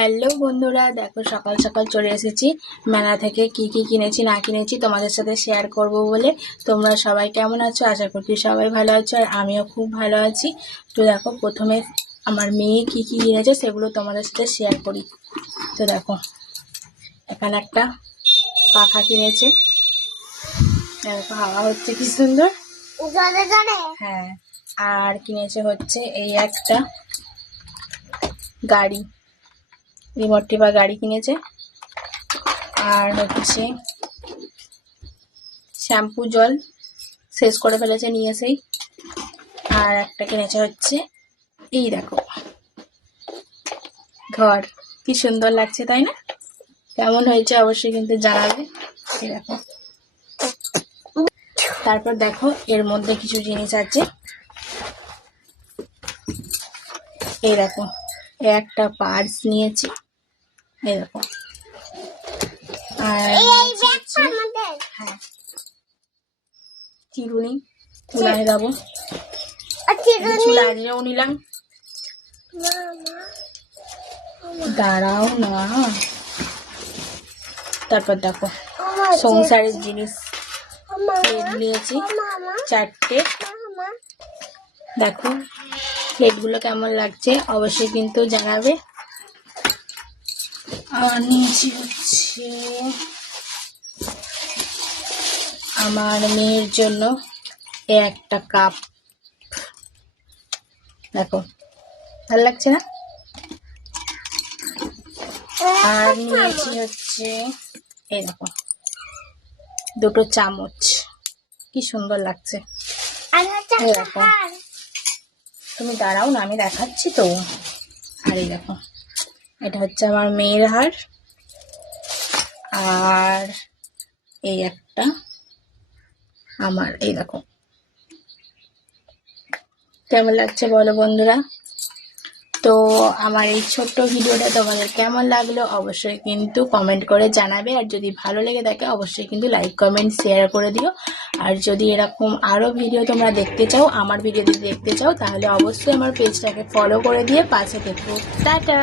Hello বন্ধুরা, দেখো সকাল সকাল চলে এসেছি মেলা থেকে। কি কি কিনেছি না কিনেছি তোমাদের সাথে শেয়ার করব বলে। তোমরা সবাই কেমন আছো? আশা করছি সবাই ভালো আছো, আর আমিও খুব ভালো আছি। তো দেখো, প্রথমে আমার মেয়ে কি কি কিনেছে সেগুলো তোমাদের সাথে শেয়ার করি। তো দেখো, এখানে একটা পাখা কিনেছে, দেখো হাওয়া হচ্ছে কি সুন্দর। হ্যাঁ, আর কিনেছে হচ্ছে এই একটা গাড়ি, রিমোট টিপা গাড়ি কিনেছে। আর হচ্ছে শ্যাম্পু জল শেষ করে ফেলেছে নিয়ে এসেই। আর একটা কিনেছে হচ্ছে এই দেখো ঘর, কি সুন্দর লাগছে তাই না? কেমন হয়েছে অবশ্যই কিন্তু জানাবে। এই দেখো, তারপর দেখো এর মধ্যে কিছু জিনিস আছে। এই দেখো, একটা পার্স নিয়েছি, এই দেখো। আর হ্যাঁ, চিরুনি, চুলায় দেবো, চুলা আজকেও নিলাম। দাঁড়াও না। তারপর দেখো সংসারের জিনিস প্লেট নিয়েছি চারটে। দেখো প্লেটগুলো কেমন লাগছে অবশ্যই কিন্তু জানাবে। আর নিয়েছি হচ্ছে আমার মেয়ের জন্য একটা কাপ, দেখো ভালো লাগছে না? আর নিয়েছি হচ্ছে এই দেখো দুটো চামচ, কি সুন্দর লাগছে। এই দেখো, তুমি দাঁড়াও না, আমি দেখাচ্ছি তো। আর এই দেখো, এটা হচ্ছে আমার মেয়ের হার। আর এই একটা আমার, এই দেখো কেমন লাগছে বলো বন্ধুরা। তো আমার এই ছোট্ট ভিডিওটা তোমাদের কেমন লাগলো অবশ্যই কিন্তু কমেন্ট করে জানাবে। আর যদি ভালো লেগে থাকে অবশ্যই কিন্তু লাইক কমেন্ট শেয়ার করে দিও। আর যদি এরকম আরও ভিডিও তোমরা দেখতে চাও, আমার ভিডিও যদি দেখতে চাও, তাহলে অবশ্যই আমার পেজটাকে ফলো করে দিয়ে পাশে থেকো। টাটা।